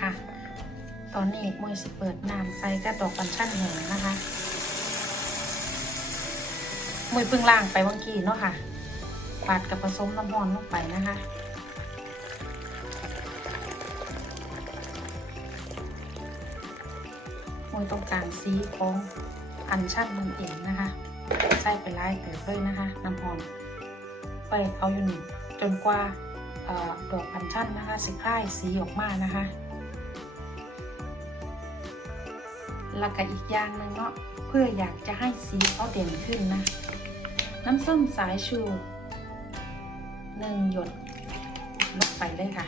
ค่ะตอนนี้มวยสิเปิดน้ำใส่กระดอกบัญชันแหงนะคะมวยเพิ่งล่างไปเมื่อกี้เนาะค่ะปาดกับผสมน้ำร้อนลงไปนะคะมวยตรงกลางสีของอันชันมันเองนะคะใส่ไปไล่เติบเลยนะคะน้ำหอมไปเอาอยู่นี่จนกว่าดอกอันชันนะคะสิคล้ายสีออกมานะคะ แล้วก็อีกอย่างหนึ่งเนาะเพื่ออยากจะให้สีเขาเด่นขึ้นนะ น้ำส้มสายชูหนึ่งหยดลงไปเลยค่ะ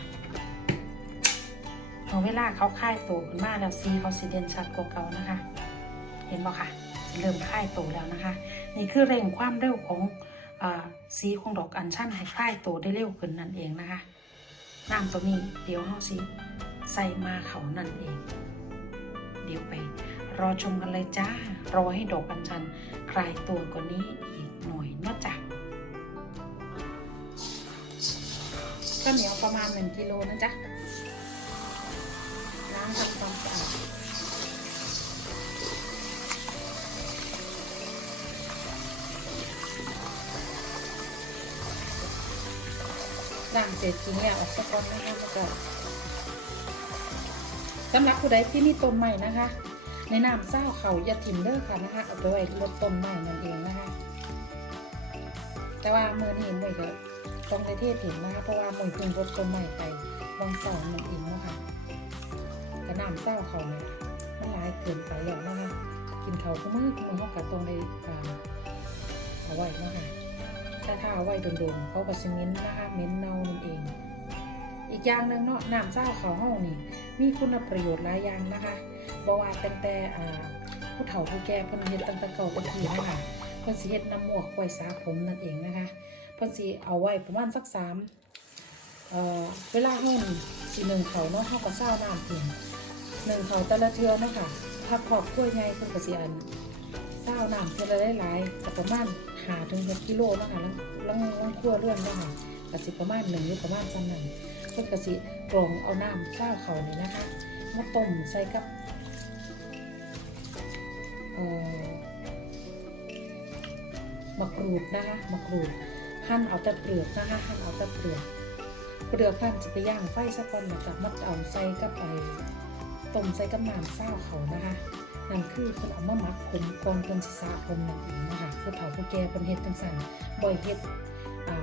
พอเวลาเขาค่ายตัวขึ้นมาแล้วสีเขาสีเด่นชัดกว่าเก่านะคะ เห็นบ่ค่ะเริ่มค่ายตัวแล้วนะคะ นี่คือเร่งความเร็วของอสีของดอกอัญชันให้ค่ายตัวได้เร็วขึ้นนั่นเองนะคะน้ำตัวนี้เดี๋ยวเฮาสิใส่มาเขานั่นเอง เดี๋ยวไป รอชมกันเลยจ้า รอให้ดอกอัญชันคลายตัวกว่านี้อีกหน่อยนอกจากข้าวเหนียวประมาณ1กิโลนะจ๊ะล้างทำความสะอาดล้างเสร็จทิ้งแล้วออกสักก้อนนะคะแล้วก็สำหรับผู้ใดที่มีต้นใหม่นะคะ ในน้ำเศร้าเขาอย่าถิ่มเด้อค่ะนะคะเอาไปไว้ลดต้นใหม่นั่นเองนะคะ แต่ว่าเมื่อนี้มวยก็ต้องได้เทศถิ่มนะคะเพราะว่ามวยเพิ่งลดต้นใหม่ไปวางสาร์นั่นเองเนาะคะกระน้ำเศร้าเขาเนี่ยมันหลายเกินไปแล้วนะคะกินเขาก็มือมือเขากัต้องได้อ่าเอาไว้เนาะค่ะถ้าถ้าเอาไว้โดนๆเขาก็สิเม้นนะคะเม้นเน่านั่นเอง อีกอย่างหนึ่งเนาะน้ำเจ้าเขาห้องนี่มีคุณประโยชน์หลายอย่างนะคะ บ่ว่าแต่แต่ผู้เฒ่าผู้แก่เพิ่นเฮ็ดตั้งแต่เก่าตะกี้นะคะเพิ่นสิเฮ็ดน้ำหมวกไว้สาผมนั่นเองนะคะเพิ่นสิเอาไว้ประมาณสักสามเวลาเฮานี่สิหนึ่งเขาเนาะเฮาก็เศร้าน้ำเพียงหนึ่งเขาแต่ละเทือนะคะถ้าครอบครัวใหญ่เพิ่นก็สิอันเศร้าน้ำเทละหลายๆก็ประมาณหาถึงหกกิโลนะคะแล้วแล้วแล้วเรื่องนะคะกสิประมาณหนึ่งหรือประมาณจำนั้นเพิ่นกสิกรองเอาน้ำเศร้าเขานี่นะคะมาต้มใส่กับ มะกรูดนะคะมะกรูดหั่นเอาแต่เปลือกนะคะหั่นเอาแต่เปลือกเปลือกหั่นจะไปย่างไฟสักก่อนแล้วก็มัดเอาใส่กับไปต้มใส่กับน้ำเศร้าเขานะคะนั่นคือเพิ่นเอามาหมักผมกอนเพิ่นสิสระผมนั่นเองนะคะผู้เฒ่าผู้แก่เพิ่นเฮ็ดจังซั่นบ่อยเฮ็ดอ่า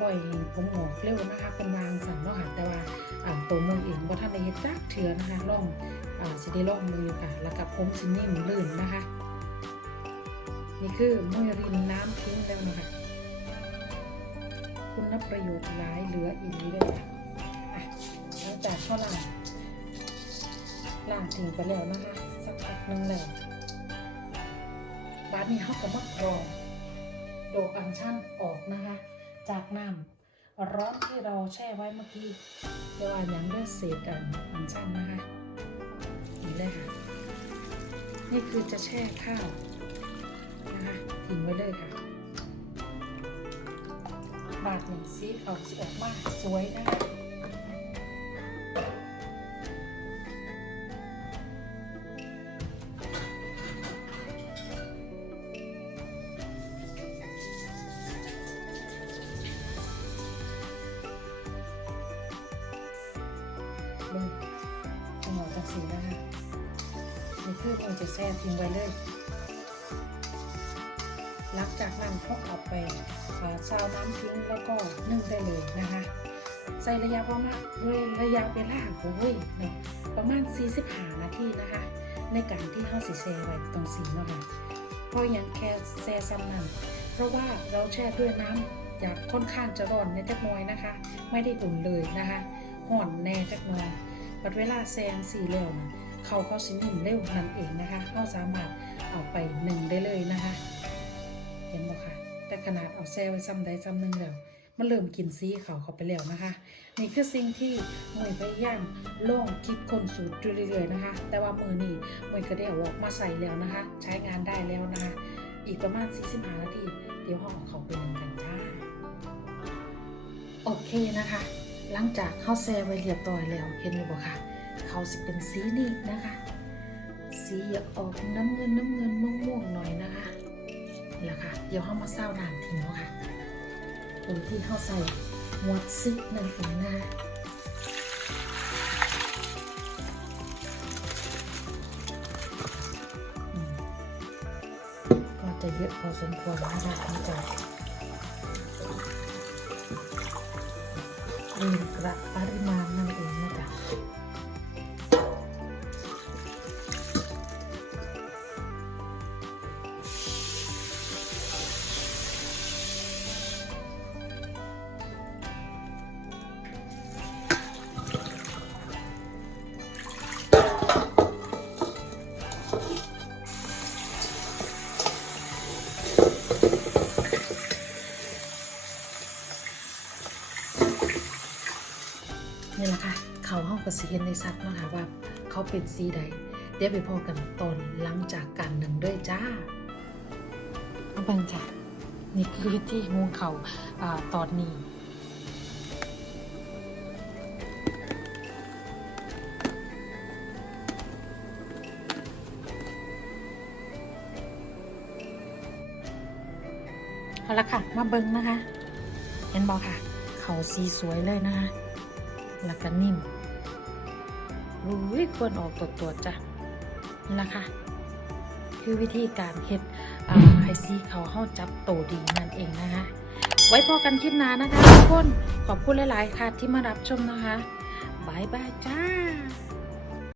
บ่อยผมงอกเร็วนะคะเพิ่นวางสันเนาะค่ะแต่ว่าอ่าตัวมือเองบ่ทันได้เฮ็ดจักเทื่อนะคะลองอ่าสิได้ลองมืออยู่ค่ะแล้วกับผมสินิ่มลื่นนะคะ นี่คือมือรินน้ำทิ้งแล้วนะคะคุณประโยชน์หลายเหลืออีกเลยค่ะอะหลังจากข้าวล้างล้างทิ้งไปแล้วนะคะสักพักหนึงแล้วบาดนี้เขาก็มากรองโดกอัญชันออกนะคะ จากน้ำร้อนที่เราแช่ไว้เมื่อกี้เรียกว่าย่างเลือดเศษกันอัญชันนะคะนี่เลยค่ะ นี่คือจะแช่ข้าว นะคะทิ้งไว้เลยค่ะ บาดหนึ่งสีเขาสีออกมากสวยนะคะเบิ่งจังหวะจังสีนะคะนี่คือเราจะแช่ทิ้งไว้เลย หลังจากนั้นพวกเอาไปอ่าซาวน้ำทิ้งแล้วก็นึ่งได้เลยนะคะ ใส่ระยะประมาณด้วยระยะเวลาโอ้ยเนาะประมาณ 45 นาทีนะคะ ในการที่เฮาสิแช่ไว้ตรงสีเนาะค่ะเพราะอย่างแค่แช่ซ้ำนั้นเพราะว่าเราแช่ด้วยน้ำอยากค่อนข้างจะร้อนในจักหน้อยนะคะ ไม่ได้อุ่นเลยนะคะห่อนแน่จักหน้อยบัดเวลาแซงสีเร็วนะเขาเขาสิหนึ่งเร็วนั่นเองนะคะเขาสามารถเอาไปหนึ่งได้เลยนะคะ เห็นบ่ค่ะ แต่ขนาดเอาแซ่ไว้ซ้ำใดซ้ำหนึ่งแล้วมันเริ่มกินซีเขาเขาไปแล้วนะคะ นี่คือสิ่งที่มวยพยายามลองคิดคนสูตรเรื่อยๆนะคะ แต่ว่ามือนี้หมวยก็ได้เอาออกมาใส่แล้วนะคะ ใช้งานได้แล้วนะคะ อีกประมาณ 45 นาที เดี๋ยวห้องเขาไปหนึ่งกันจ้าโอเคนะคะ หลังจากข้าวแซ่ไว้เรียบร้อยแล้วเห็นไหมบ่ค่ะ เขาสิเป็นสีนี้นะคะ สีอยากออกน้ำเงินน้ำเงินม่วงๆหน่อยนะคะ นี่แหละค่ะ เดี๋ยวเขามาเศร้าน้ำทิ้งแล้วค่ะโดยที่เขาใส่หมวดซิกนั่นเองนะก็จะเยอะพอสมควรนะคะที่จะเรียงกระปริมาณนั่นเองนะคะ กระสีเห็นในซักนะคะว่าเขาเป็นสีใด เดี๋ยวไปพอกันตอนหลังจากการหนึ่งด้วยจ้าเอาบังค่ะนี่คือวิธีงูเขา่าตอนนี้เอาละค่ะ มาเบิ้งนะคะ เห็นบอกค่ะ เขาสีสวยเลยนะคะ แล้วก็นิ่ม อุ้ยควรออกตรวตัวจจ้ะนี่ะค่ะคือวิธีการเฮ็ดไอซีเขาเข้าจับโตดีนั่นเองนะคะ ไว้พอกันคลิปหน้านะคะทุกคน ขอบคุณหลาย ๆ ค่ะที่มารับชมนะคะบายบายจ้า